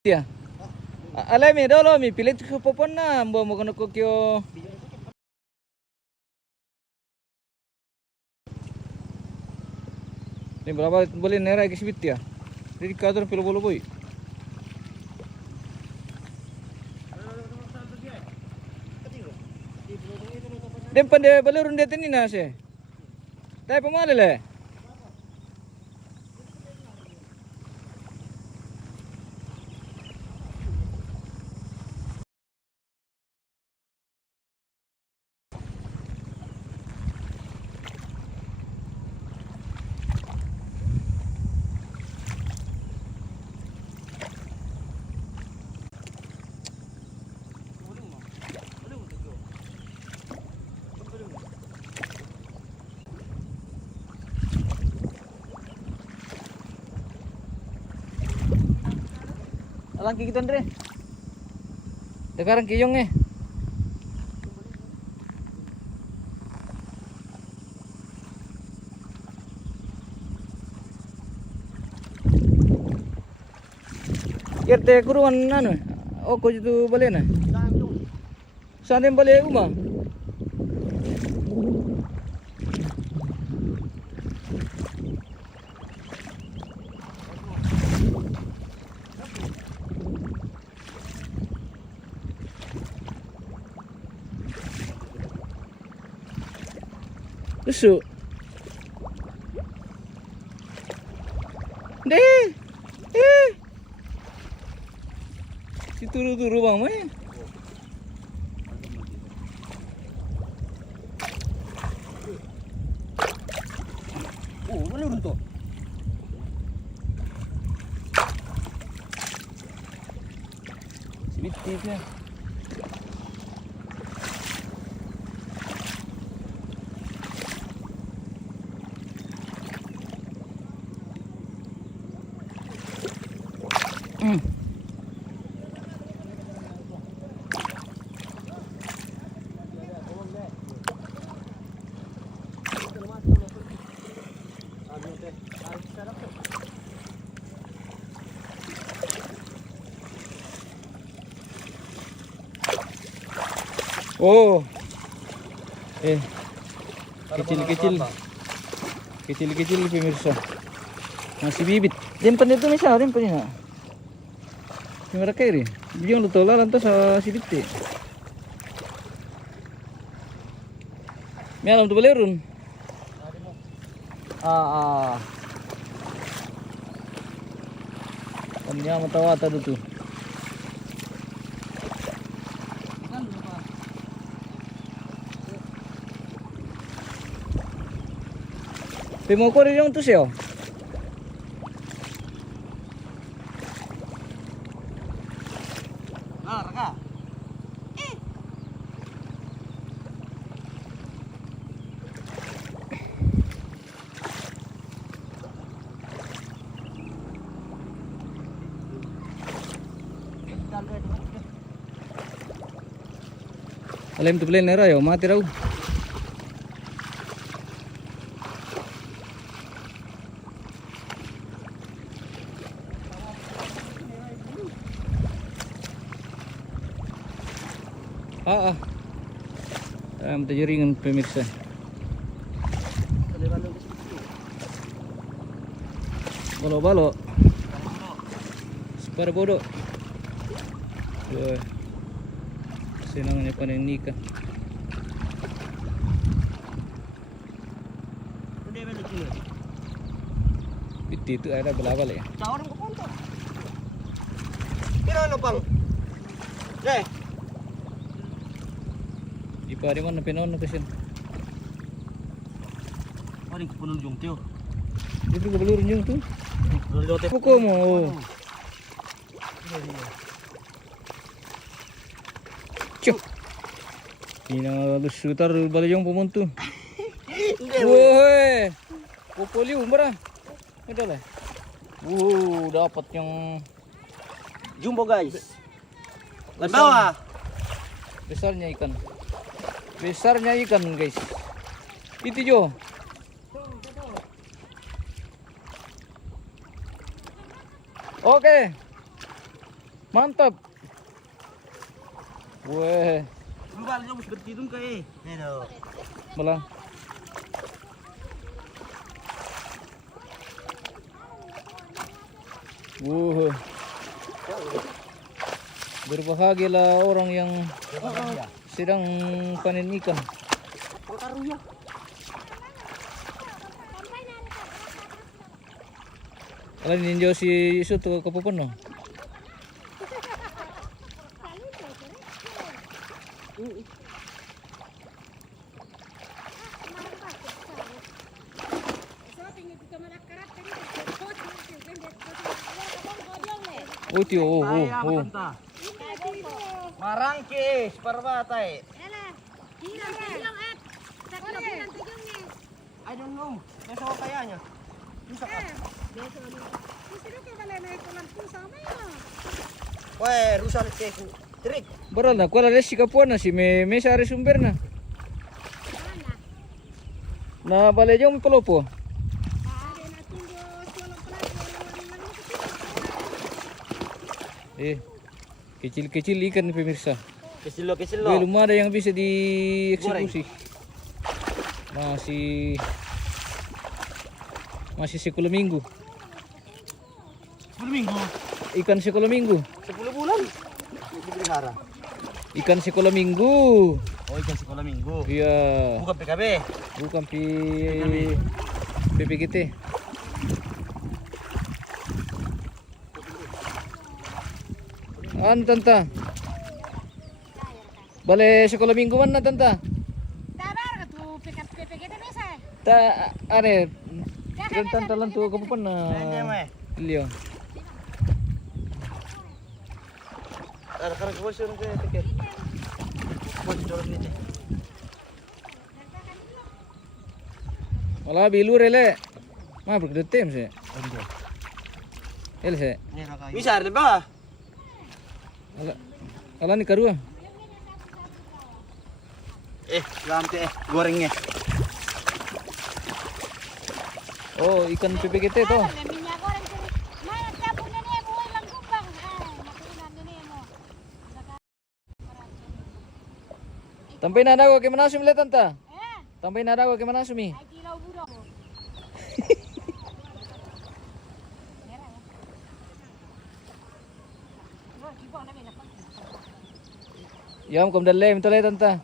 Dia. Alay mi dolo mi pilit ko popon na mo mo kono ko kyo. Ni berapa boleh nera kisbit ya. Jadi kadar pilo bolo boy. Dem pande balurun dia tini na se. Tay pamalele. Alang kita Andre. Sekarang kiyong eh. Kerte kuruan anu. Oh, ko itu balik na. Saan din balik uma? Tusuk. Deh. Si turu-turu bang mai. Oh, mana runtuh? Sedikitnya. Oh, kecil pemirsa, masih bibit. Dempan itu misal, dempannya. Kamera kiri, biang lu tola lantas si bibit. Malam tu belerun. Kanya matawa tadi tu. Mau ko rin yung tusiyo. Raka. Alam tu beli nera yo, mati raw. Jaringan pemirsa. Balo-balo. Separa bodoh. Senangnya panen nikah. Itu ada belabal ya. Cawan ko konto. Kira ano pang? Eh. Ipari man pinon kasi. Paling punul jung tio. Itu belurun yung tu. Lote Buko mo. Cuk. Ina lusutar balayong pumunto. Woi. Popoli umra. Ada lah. Dapat yang jumbo guys. Bawah. Besarnya ikan. Besarnya ikan guys. Itu Jo. Oke. Mantap. Weh, Lupa aja harus bertidung kayak. Aduh. malang. Berbahagialah orang yang sedang panen ikan. Pengkarunya. Alam ninjo si Yusuf tuh kapan no? Oh tio, oh. Marangkis, parbatay. I don't know. Nasa ko kayanya. Bisa ka. Weh, rusak keku. Trik. Baral na, kuala lesi kapuan na si me sari sumber na. Na balay jong pelopo. Kecil-kecil ikan nih pemirsa. Kecil Belum ada yang bisa dieksekusi. Masih 10 minggu. 10 minggu. Ikan 10 minggu. 10 bulan. Dipelihara. Ikan 10 minggu. Oh, ikan sekolah minggu. Iya. Bukan PKB. Bukan PPGT. Ano tanta? Bale sekolah minggu mana tanta? Ta are kan tanta lang tu kapan na? Ilyo. Ada karena gue suruh ke tiket. Buat dorong ini. Wala bilu rele. Ma berkedetem sih. El sih. Bisa ada ba? Ala ni karua. Lantai gorengnya. Oh, ikan PPGT to. Tampay na daw kay manasum le tanta. Tampay na daw kay manasumi. Yam kom dalle minta le tanta.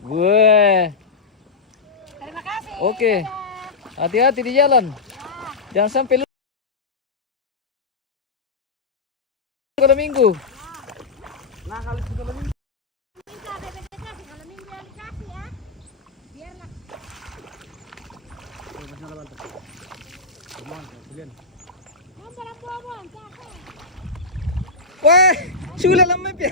Gue. Terima kasih. Oke. Hati-hati di jalan. Jangan sampai kalau minggu. Nah, kalau sekolah minggu. Minta BPJS kalau minggu yang dikasih ya. Biarlah. Wah, sulit lama ya.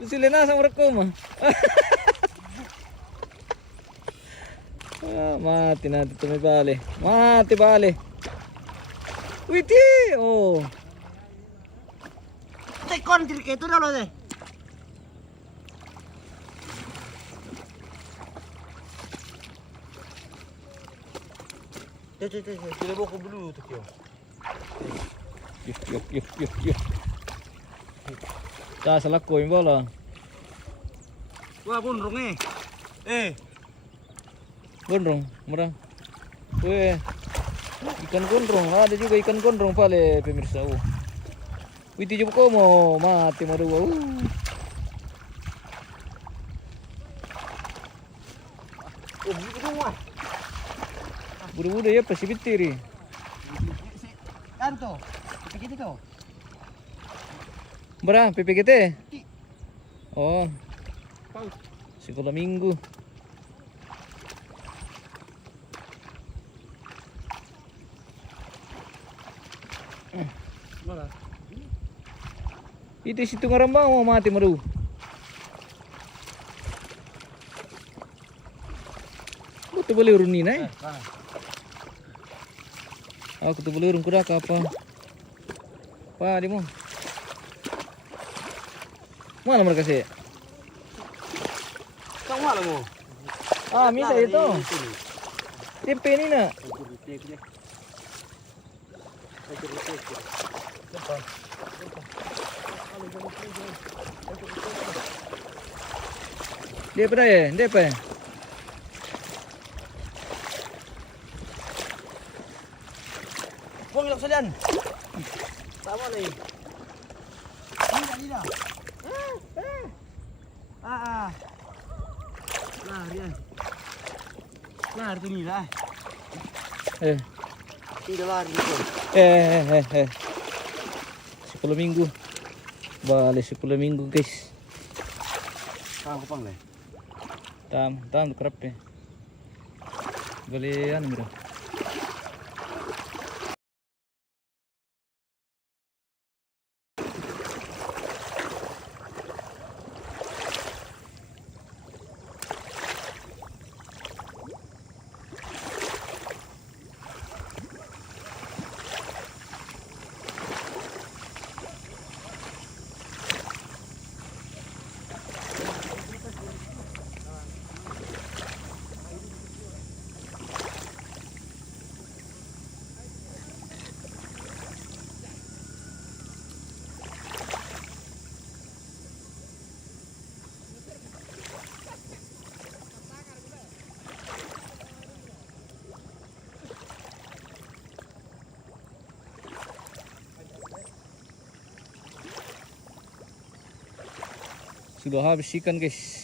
Sulit na sama rekom. Mati na dito may bale. Mati bale. Witi, oh. Tekon diri itu dah loh deh. Tidak bawa ke dulu tuh kyo. Yuk. Ta salah ko yung bola. Wah, gondrong Gondrong, murah. Weh, ikan gondrong. Ada juga ikan gondrong pale pemirsa. Witi juga kau mau mati mau dua. Oh, gitu dong wah. Buda-buda ya pasti bitiri. Kan tuh, begitu tuh. Berapa PPGT? Oh, sekolah minggu. Mana? Itu situ ngarambang mau mati maru. Betul boleh urun ni nai. Aku tu boleh urun kuda apa? Apa dia mau? Mana mereka sih? Kang mana mo? Ah, bisa itu. Tempe ini nak. Dia apa ya? Dia apa? Buang ilok salian. Sama nih. Ini dah. Nah, Rian. Nah, itu ni lah. Tinggal lari tu. 10 minggu. Balik 10 minggu guys. Kang kupang leh. Tam kerap ya. Balik anu bro. Sudah habis ikan guys.